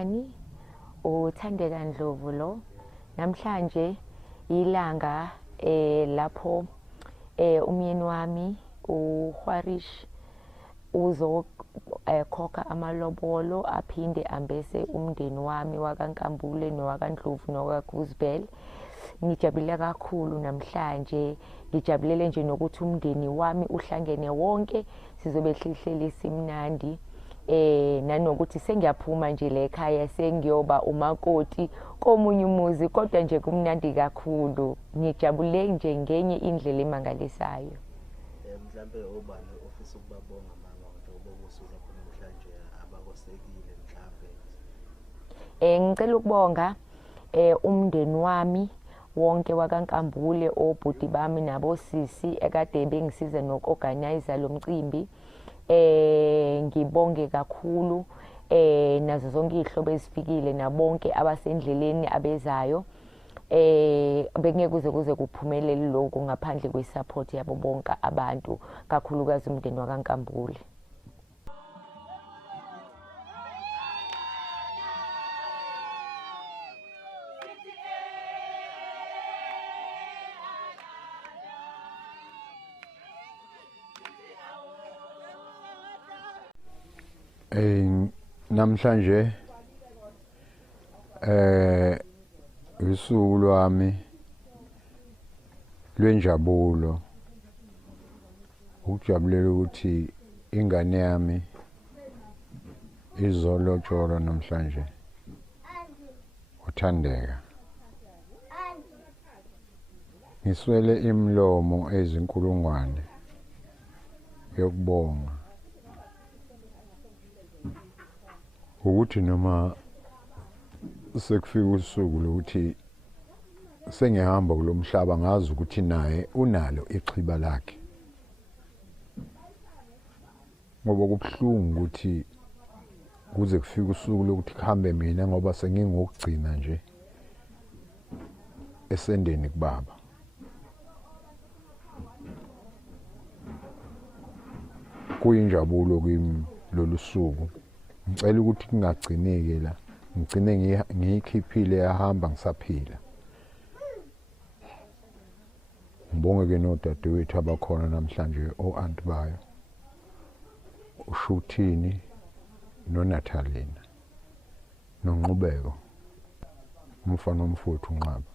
Sanibonani, uThandeka Ndlovu lo. Namhlanje ilanga lapho umyeni wami uHwarish khokha amalobolo aphinde ambese umndeni wami wakaNkambule nowakaNdlovu nowakaGuzibhele. Ngijabule kakhulu namhlanje, ngijabulele nje nokuthi umndeni wami uhlangene wonke, sizobe sihleli simnandi. Nanokuthi sengiyaphuma nje le ekhaya sengiyoba umakoti komunye umuzi, kodwa nje kumnandi kakhulu. Ngijabule nje ngenye indlela emangalisayo. Mhlambe obani ofisa ukubabonga mama njengoba kusuka khona namhlanje abakosekile mhlambe. Ngicela ukubonga umndeni wami wonke wakaNkambule, obhuti bami nabosisi ekade bengisiza noku-organize lo mcimbi. Ngibonge kakhulu nazo zonke izihlobo ezifikile nabonke abasendleleni abezayo. Bengeke kuze kuphumelele lokho ngaphandle kwesupport yabo bonke abantu, kakhulukazi umndeni wakaNkambule. Namhlanje usuku lwami lwenjabulo, ukujabulela ukuthi ingane yami izolotsholwa namhlanje uThandeka. Ngiswele imlomo ezinkulungwane yokubonga ukuthi noma sekufika usuku lokuthi sengihamba kulomhlaba ngazi ukuthi naye unalo ichiba lakhe, ngoba kubuhlungu ukuthi kuze kufike usuku lokuthi kuhambe mina ngoba sengingokugcina nje esendeni kubaba. Kuyinjabulo kimi lolu suku. Ngicela ukuthi kungagcineki la, ngigcine ngiyikhiphile yahamba ngisaphila. Ngibonge-ke nodadewethu abakhona namhlanje, o-anti bayo, uShuthini noNathalina noNqubeko, umfana omfowethu uNqaba.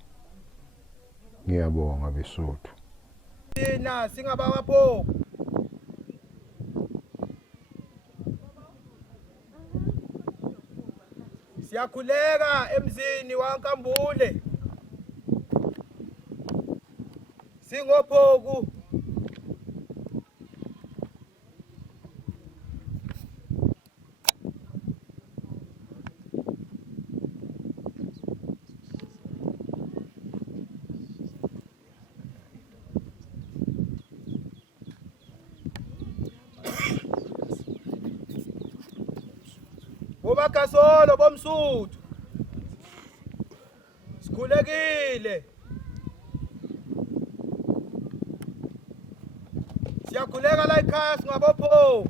Ngiyabonga besuthu. Thina singabakapho siyakhuleka emzini waNkambule, singophoku bomakasolo bomsuthu, sikhulekile, siyakhuleka la ekhaya singabophoku.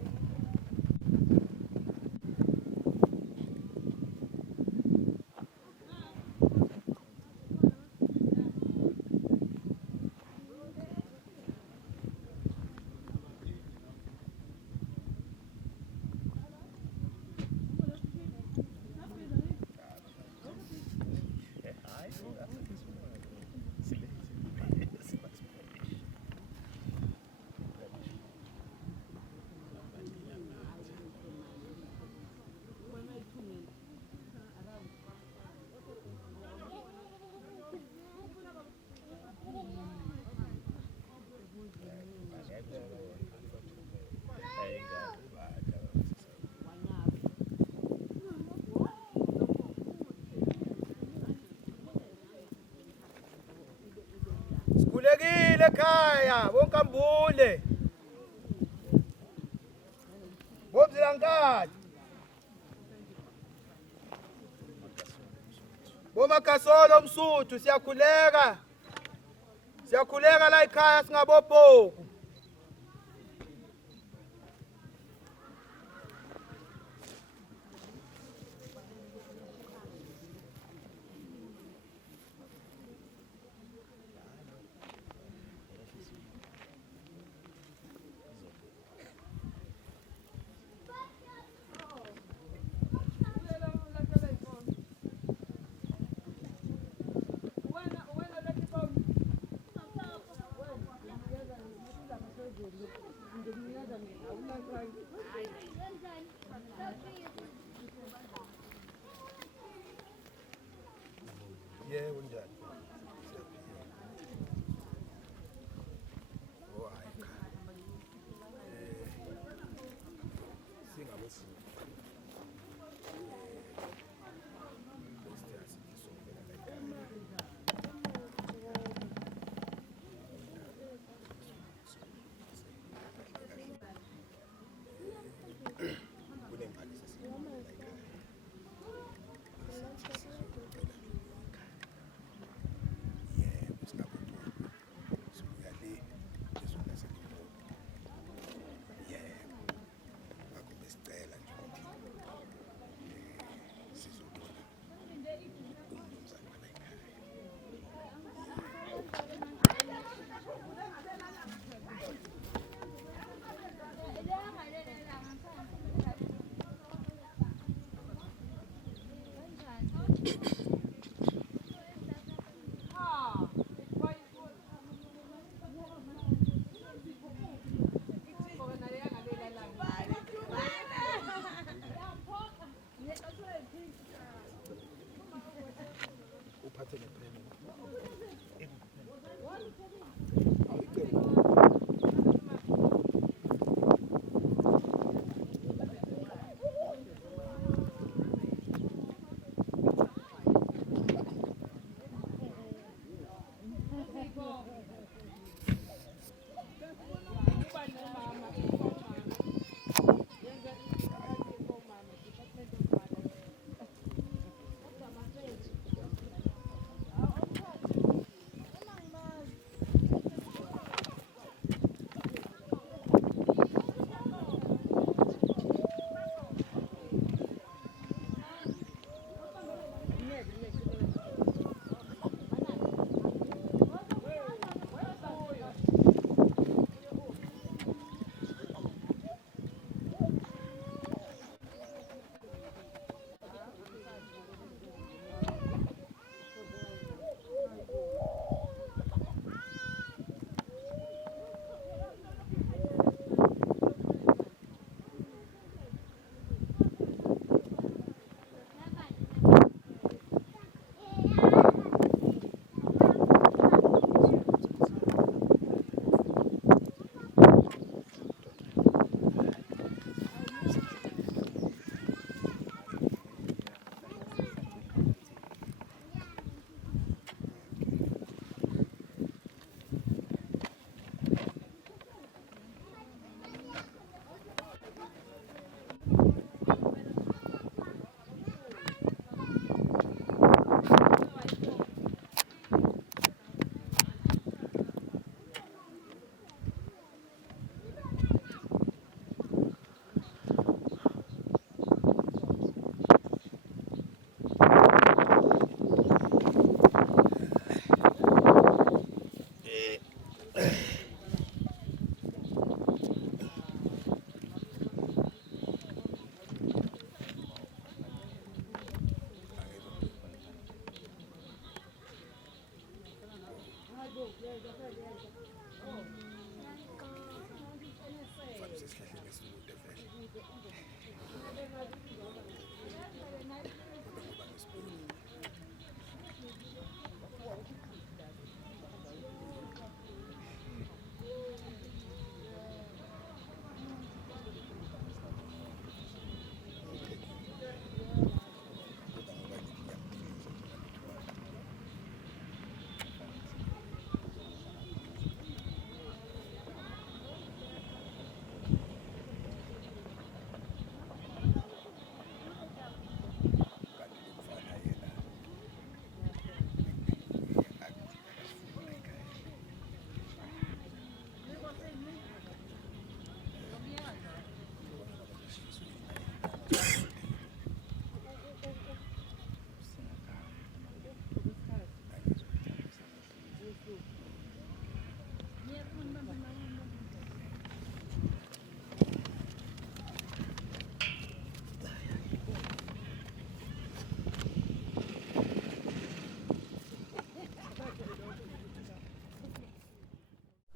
Sikhulekile ekhaya boNkambule, boMzilankati, bomakasolo omsuthu, siyakhuleka la ekhaya singabophoku. Yebo njani?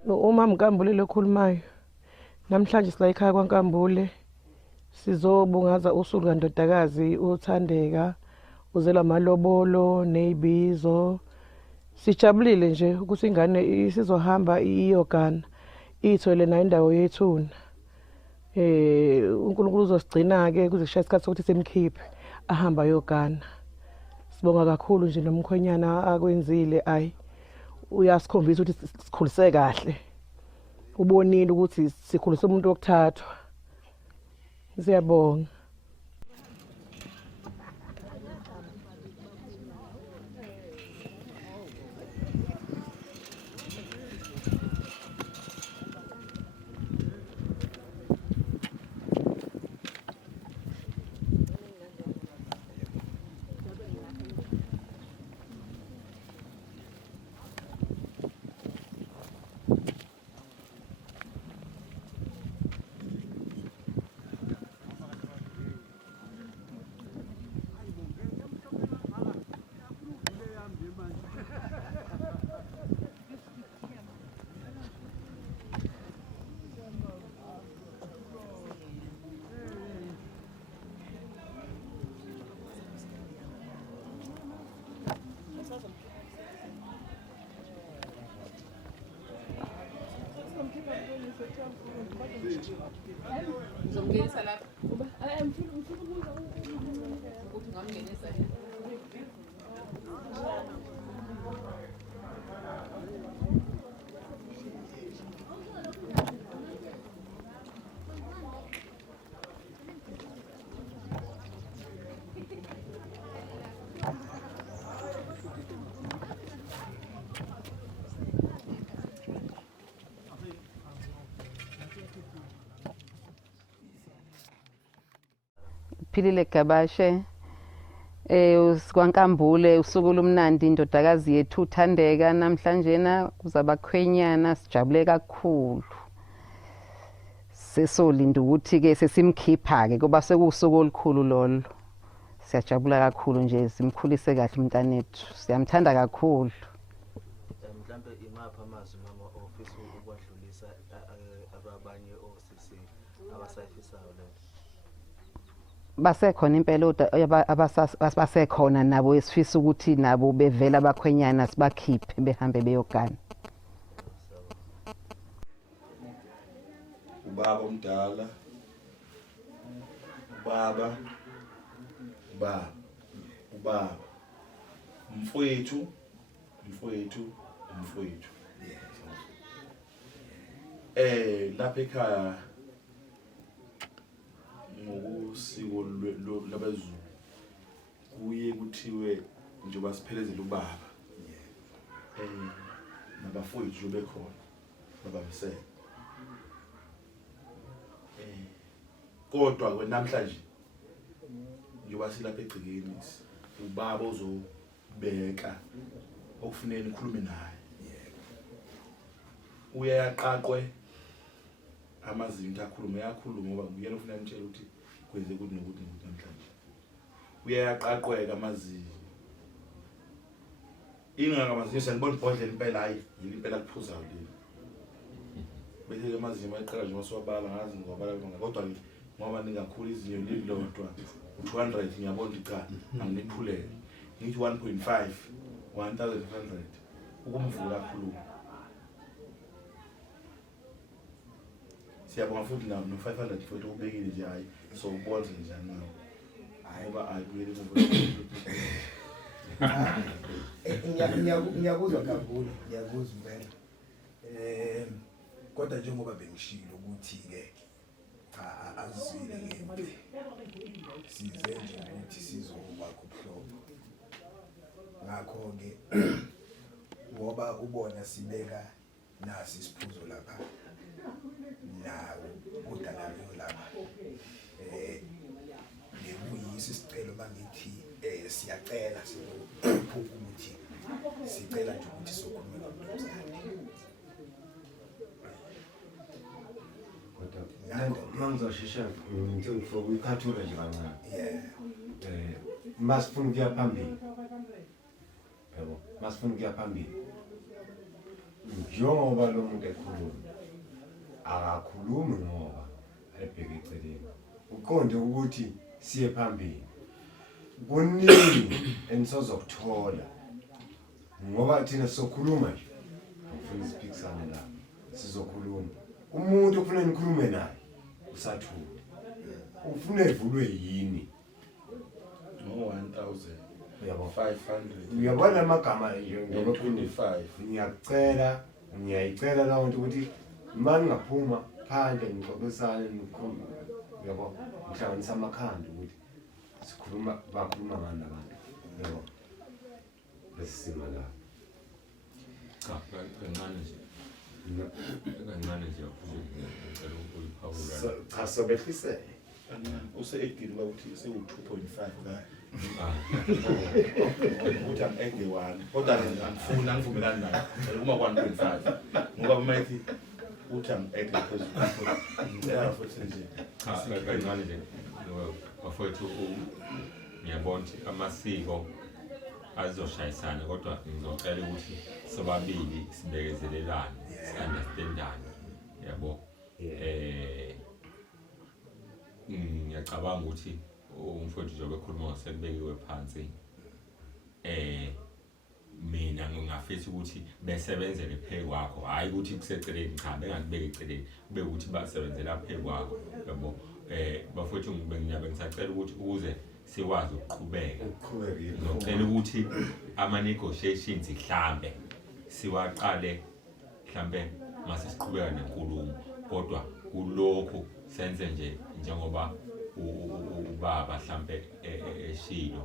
Uma Mkambule lokhulumayo Namhlanje sila ekhaya kwaNkambule sizobungaza usuku lwandodakazi uThandeka uzelwa amalobolo nezibizo. Sijabulile nje ukuthi ingane isizohamba iyogana ithole na indawo yethuna. uNkulunkulu uzosigcina ke kuze kushaya isikhathi sokuthi semkhiphe ahamba yogana. Sibonga kakhulu nje nomkhwenyana akwenzile uyasikhombisa ukuthi sikhulise kahle. Ubonile ukuthi sikhulisa umuntu wokuthathwa. Siyabonga. Ngizomngenisa lapha. Ukuthi ngamngenisa yini? Philile Gabashe kwaNkambule usuku lumnandi indodakazi yethu uThandeka namhlanje kuzabakhwenyana sijabule kakhulu sesolinda ukuthi ke sesimkhipha ke kuba sekusuku olukhulu lolo siyajabula kakhulu nje simkhulise kahle umntanethu siyamthanda kakhulu. Mhlambe imapha amazwi mama ofisa ukwadlulisa abanye osisi abasayifisayo la. Basekhona impela abasekhona nabo esifisa ukuthi nabo bevela abakhwenyana sibakhiphe behambe beyogana. Ubaba omdala, ubaba mfowethu lapha ekhaya ngokusiko labeZulu kuye kuthiwe njengoba siphelezela ubaba nabafowethu bekhona babamsele kodwa kwenamhlanje njengoba silapha egcikeni ubaba uzobeka okufanele nikhulume naye uyaqaqwe amazinto akhulume yakhuluma ngoba nguyena ufuna nitshela ukuthi kwenze ukuthi nokuthi namhlanje uyaqaqweka amazinto ingaka amazinto sanibona ibhodlela impela hayi yini impela kuphuzayo leli bese amazinto ayiqala nje masiwabala ngazi ngobala kodwa ngoba ningakhulu izinyo lilodwa u200 ngiyabona cha anginiphulele ngithi 1.5 1500 ukumvula kakhulu. Siyabonga futhi no 500 futhi ubekile nje hayi so ubona njani nawe ngoba ayibuyele ngiyakuzwa kakhulu ngiyakuzwa impela kodwa njengoba bengishilo ukuthi ke azizwile ngempi size nje ukuthi sizokwakho ubuhlobo ngakho ke ngoba ubona sibeka nasi isiphuzo lapha nawo udala lapha ngekuyisi isicelo bangithi siyacela siphupha ukuthi sicela nje ukuthi sokhuluma nomntwana kodwa mangizoshisha ngifuna ukukhathula nje kancane masifuna ukuya phambili yabo masifuna ukuya phambili njengoba lo muntu ekhuluma akakhulumi ngoba ebheke eceleni uqonde ukuthi siye phambili kuningi enisozokuthola ngoba thina sokhuluma nje ufuna isiphikisane la sizokhuluma umuntu ufuna nikhulume naye usathula ufuna evulwe yini no 1000 uyabo 500 uyabona amagama nje ngoba 25 ngiyayicela lawo nto ukuthi manje ngaphuma phandle ngixoxisane nikhuluma uyabo ngihlanganisa amakhanda ukuthi sikhuluma bakhuluma ngani abantu yabo besima la kancane nje ngicela ukuyiphawula cha sobehlisele use-18 bakuthi sewu-2.5 ka ukuthi ang-ege 1 kodwa angifuni angivumelani nayo uma ku-1.5 ngoba mayithi uthi ang-ege phezulu ngicela futhi nje kancane nje bafowethu ngiyabona ukuthi amasiko azoshayisana kodwa ngizocela ukuthi sobabili sibekezelelane si-understandane yabo ngiyacabanga ukuthi umfowethu njengoba ekhuluma sekubekiwe phansi mina ngingafisa ukuthi besebenzele phe kwakho hayi ukuthi kuseceleni cha bengakubeka eceleni kube ukuthi basebenzela phe kwakho yabo bafowethu ngisacela ukuthi ukuze sikwazi ukuqhubeka ngicela ukuthi ama-negotiations mhlambe siwaqale mhlambe mase siqhubeka nenkulumo kodwa kulokho senze nje njengoba ubaba mhlambe eshilo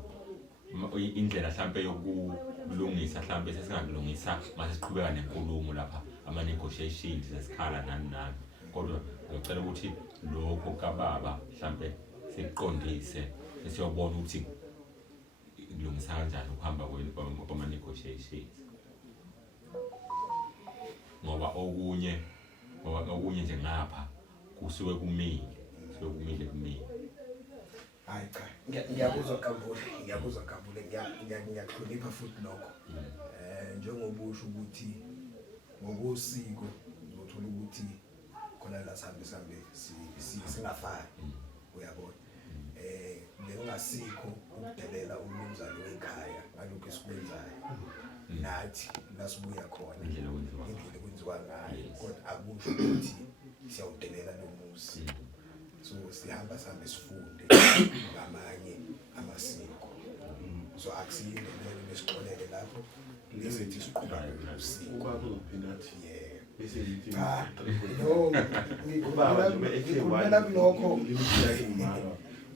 indlela mhlambe yokulungisa mhlambe sesingakulungisa mase siqhubeka nenkulumo lapha ama-negotiations esikhala nani nani kodwa ngicela ukuthi lokho kababa mhlambe siqondise siyobona ukuthi kulungisa kanjani ukuhamba kwama-negotiations ngoba okunye nje ngapha kusuke kumile hayi cha ngiyakuzwa Nkambule ngiyakuhlonipha futhi lokho njengoba usho ukuthi ngokosiko uzothola ukuthi khona la sihambe singafani uyabona bengasikho ukudelela umnumzane wekhaya ngalokho esikwenzayo nathi lasibuya khona indlela kwenziwa ngayo kodwa akusho ukuthi siyawudelela lo muzi so sihamba sihambe sifunde ngamanye amasiko so akusiyindelelo lesixolele lapho lesethi siqhubeka nosiko ubaba uzophinda athi bese lithi no ngikubona kulokho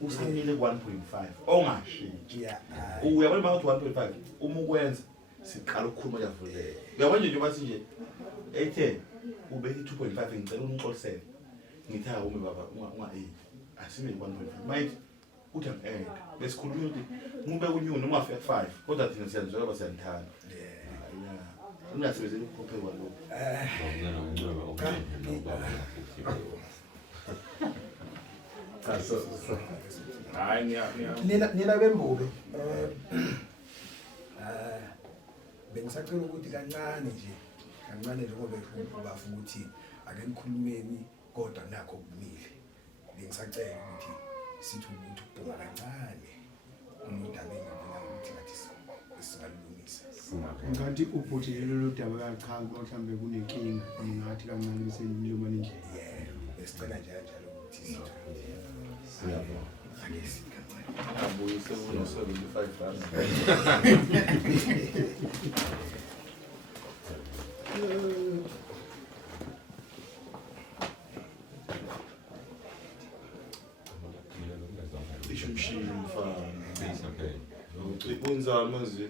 usamile 1.5 ongashintshi uyabona bakuthi 1.5 uma ukwenza siqala ukukhuluma kuyavuleka uyabona nje bathi nje ethe ubeke 2.5 ngicela unixolisele ngithi ha uma baba asime 1.5 might uthi besikhuluma ukuthi ngube kunyuni uma afika 5 kodwa thina siyazizwa baba siyanithanda ungasebenzeli ukukhophe kwalokho nina bembuke bengisacela ukuthi kancane njengoba bafuna ukuthi ake nikhulumeni kodwa nakho kumile bengisacela ukuthi sithi ukuthi ukuduma kancane umndaba engibona ukuthi ngathi singalungisa ngathi ubhuti lelo daba kachaza mhlawumbe kunenkinga ngathi kancane bese niloma nje besicela njalo ukuthi siyabona abuyise uno 75 ishumshini mfana ukwenza amazi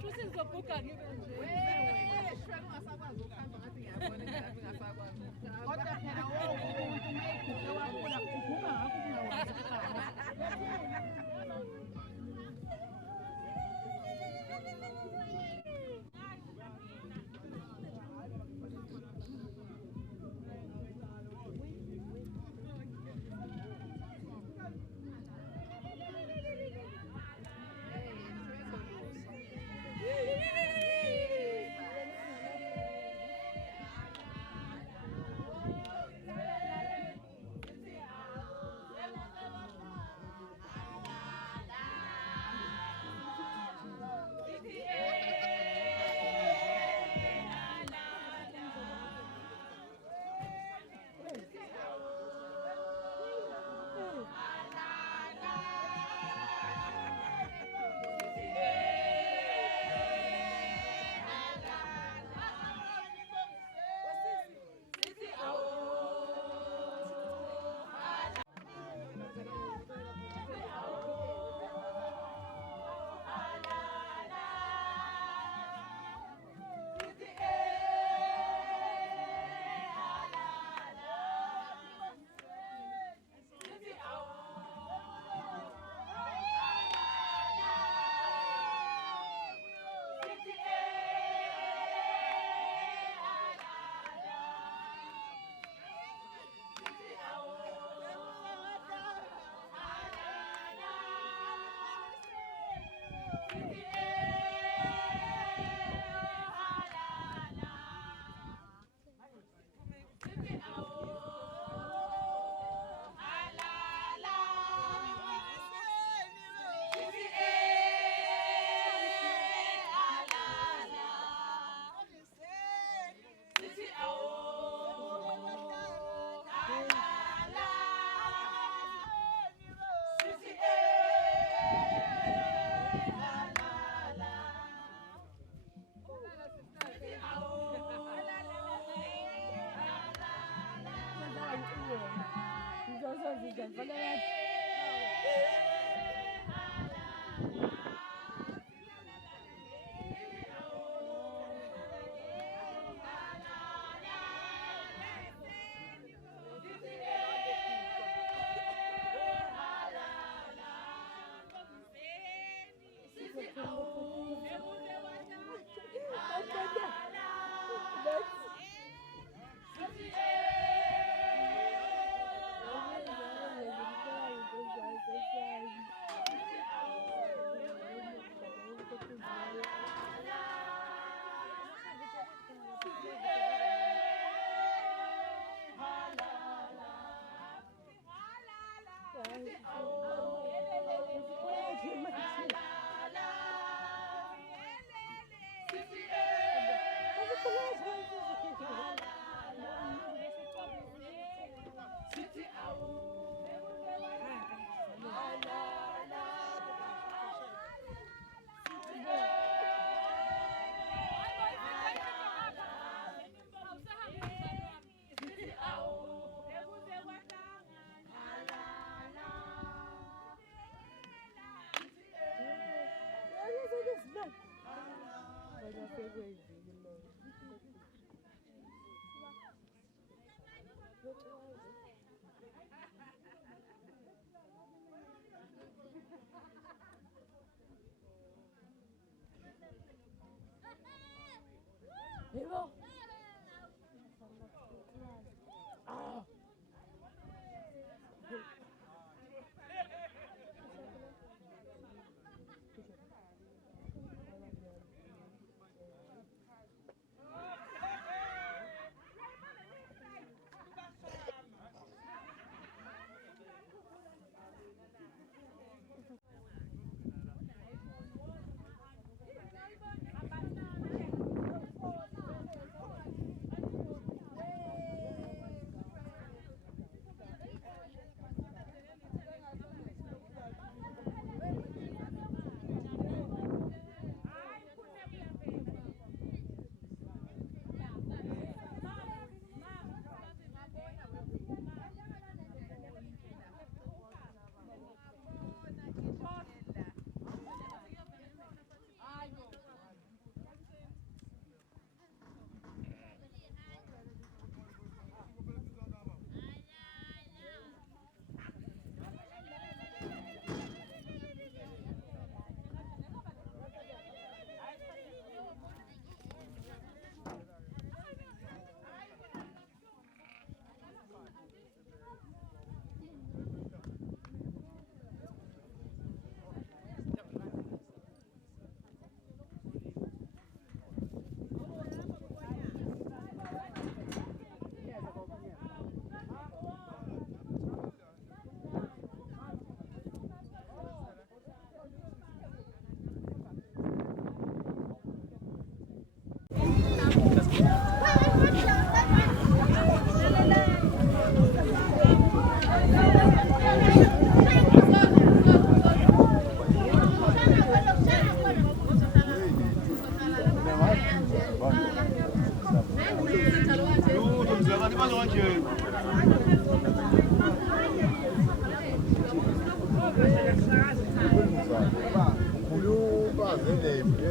Shuthi ngizobhuka ngibe nje. Shwele ungasakwazi ukuhamba ngathi ngiyabona ngathi ngasakwazi. Kodwa phela wonke umuntu mayegula wakhula uguga ngakho kungawazi ukuhamba.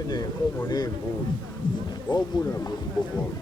nenkomo ney'mbuzi wawubona ngokubobona.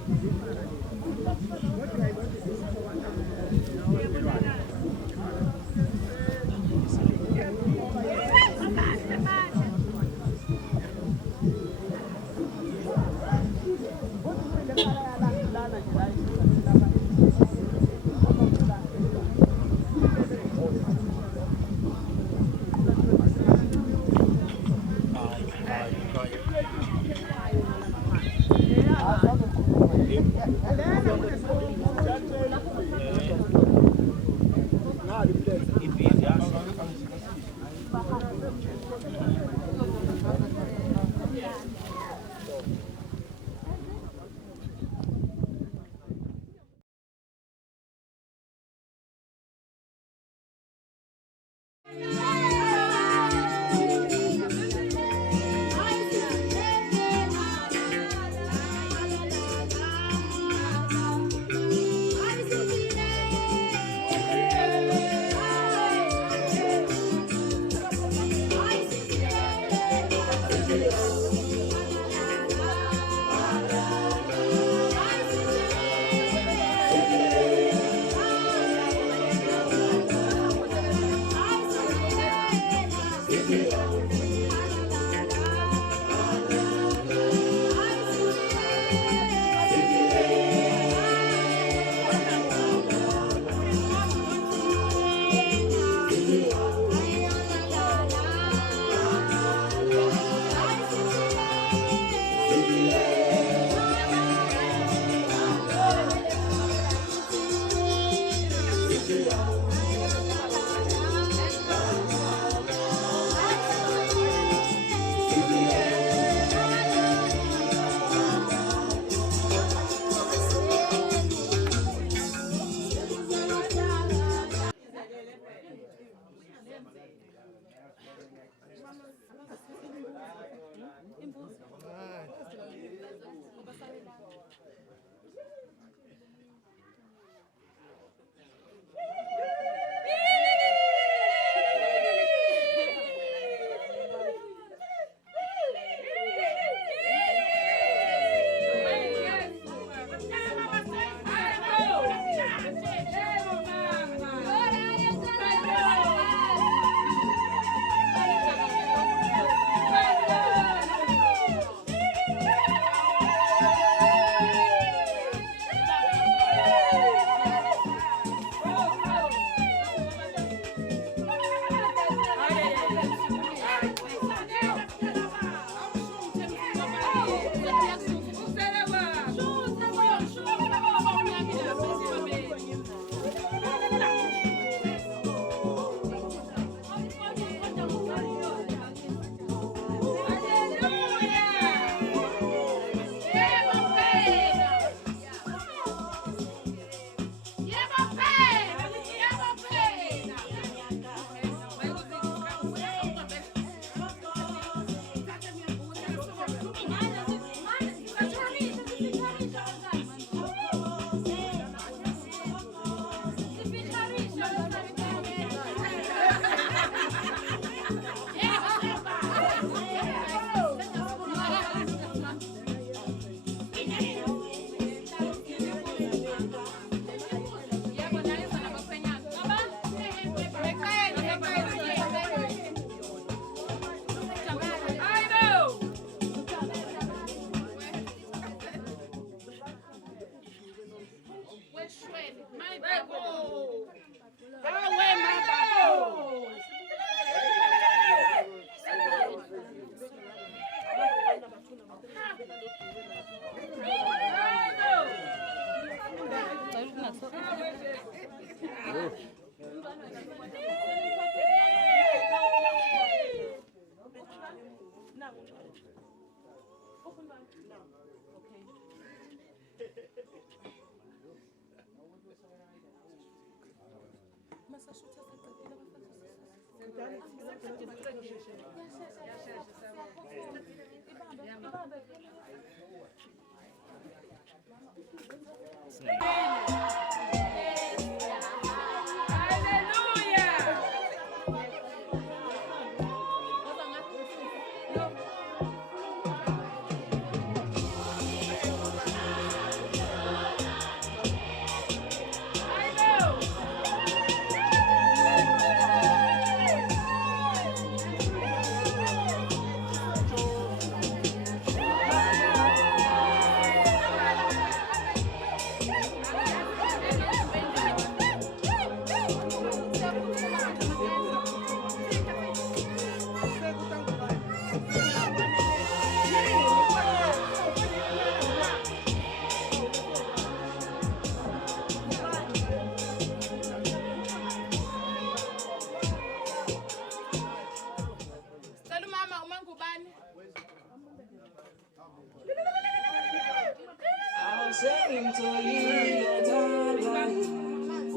sengimtholile Thandwa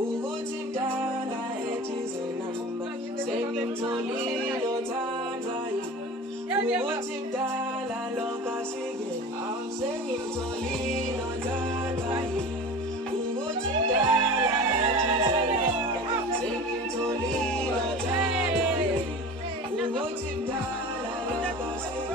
ukuthi mdala ethize namba sengimtholile Thandwa ukuthi mdala lokho asike sengimtholile Thandwa ukuthi mdala ethize namba sengimtholile Thandwa ukuthi mdala lokho asike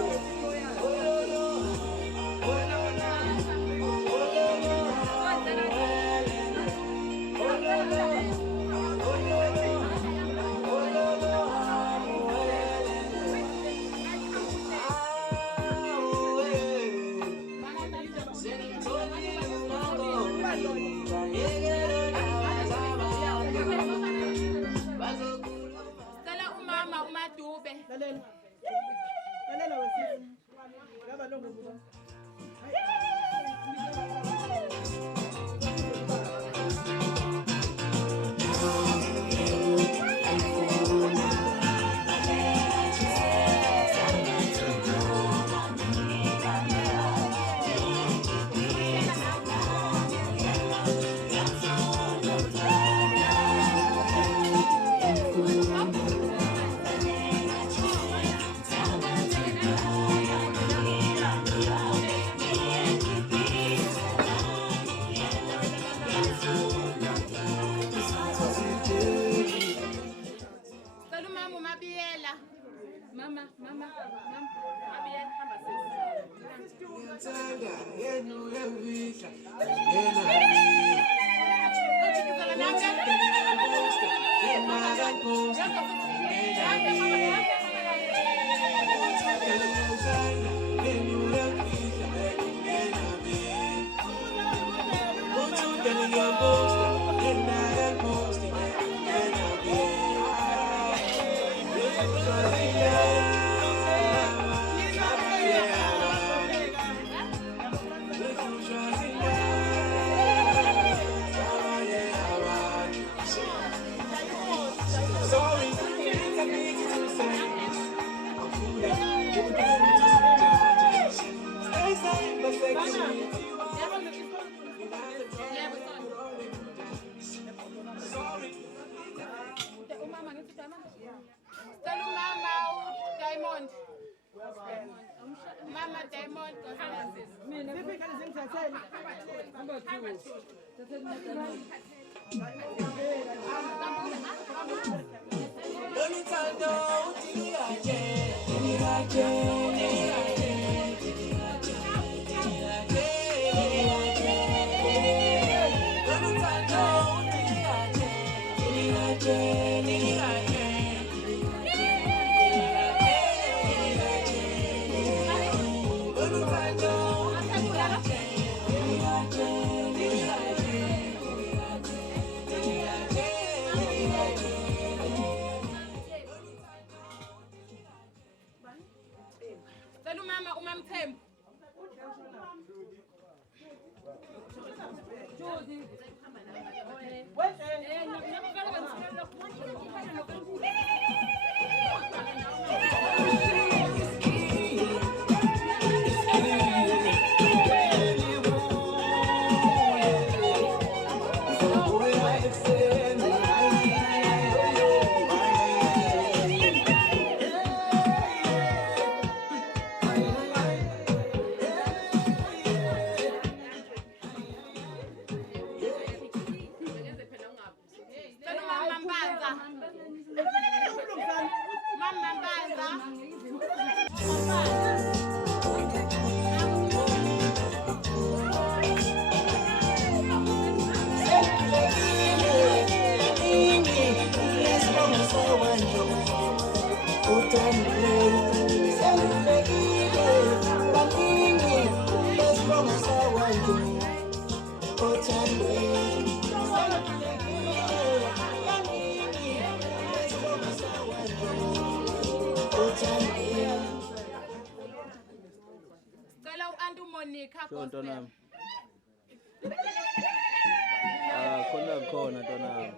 Cela umama uMadube. Lalela. Lalela wesizwe. Ngaba lo ngoba. Cela umama uMabiyela. Mama. Mabiyela hamba Ngiyathenga yenu yemfihla Cela umama uDiamond. Mama Diamond Mina ngifika ngizithathele. Lolithando uthikaje Cela umama uMamthembu. Cela umama Mbanza. Mama Mbanza. Cela u-Anti Monica Gospel. Khona ntonami.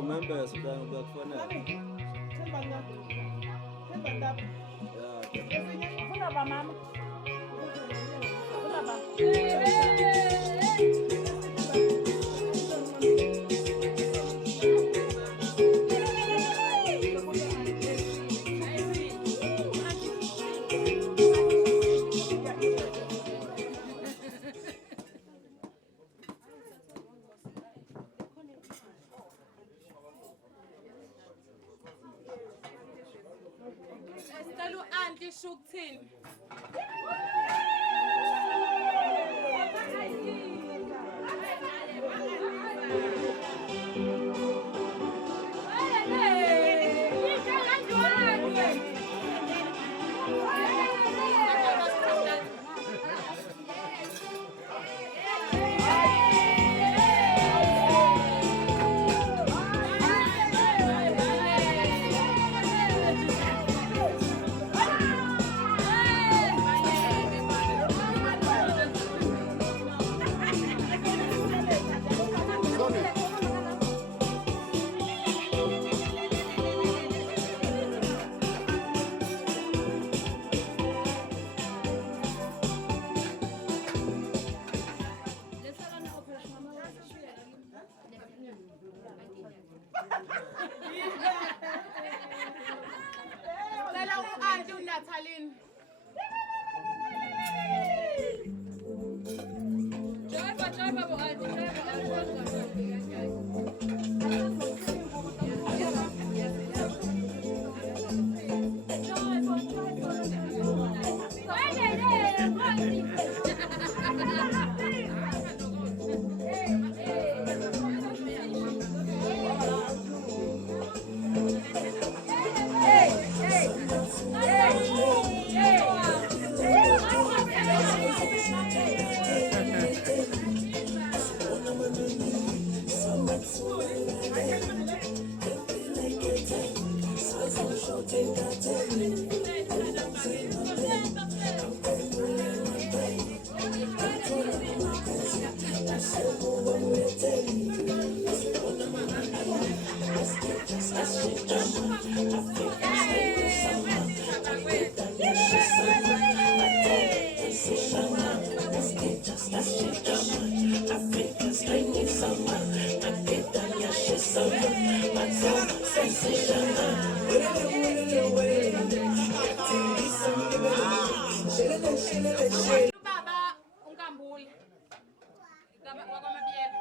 Umembese uyakufonela. Themba ndaba. Ya, Sicela u-anti sho ukuthini. Sicela u-anti uNathaline. Joyba bo-anti, Baba uNkambule. Baba wakwaMabiyela.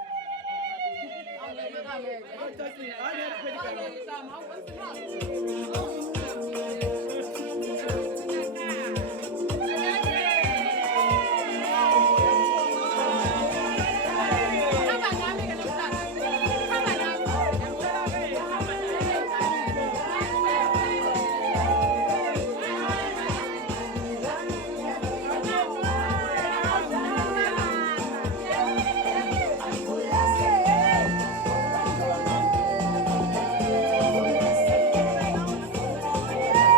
Hey!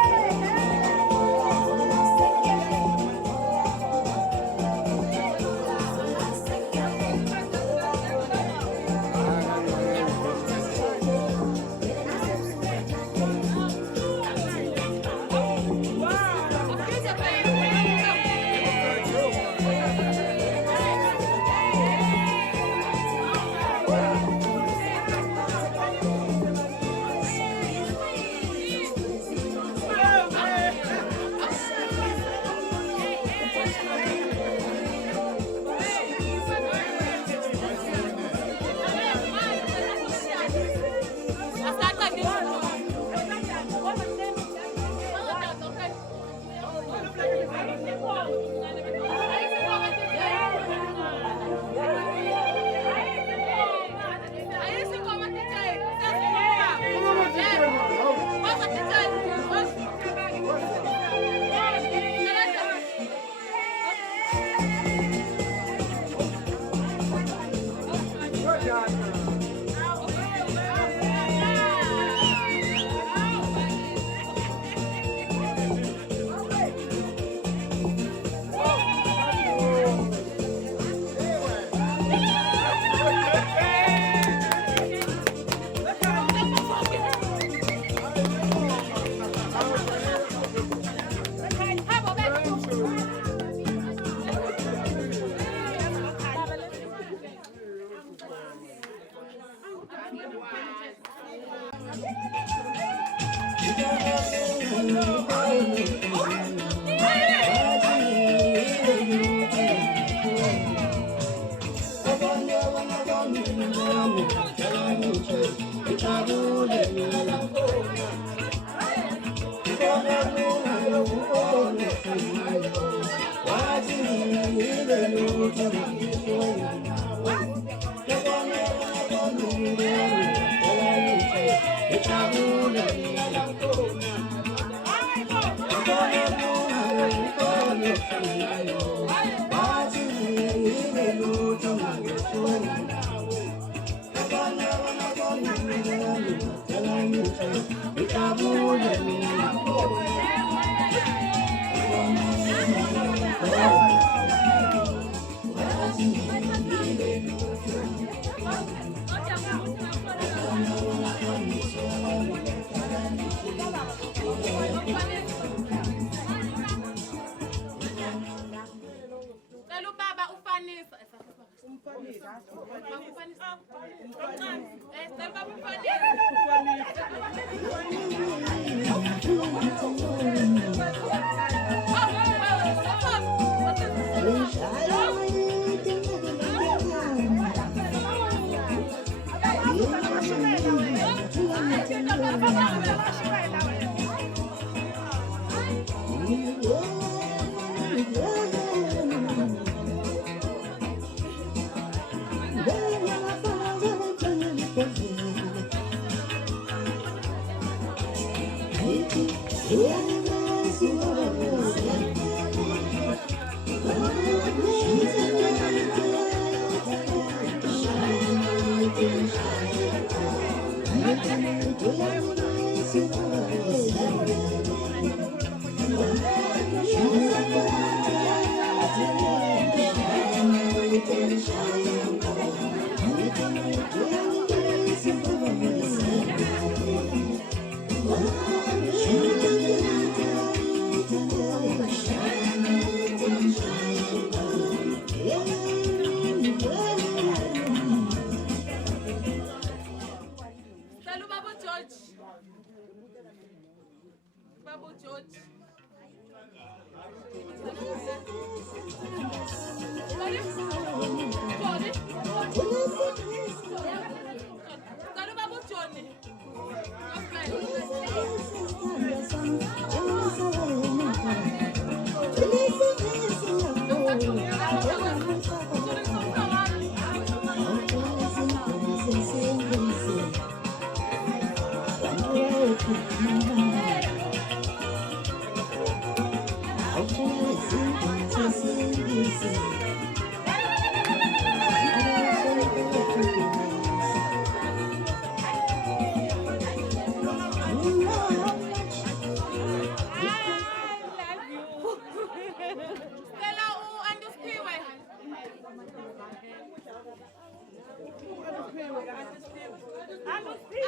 ijabule mina Cela ubaba ufanisa. Cela ubaba George. Baba George. Cela ubaba Johnny. Stella uandisiwe. Andisiwe.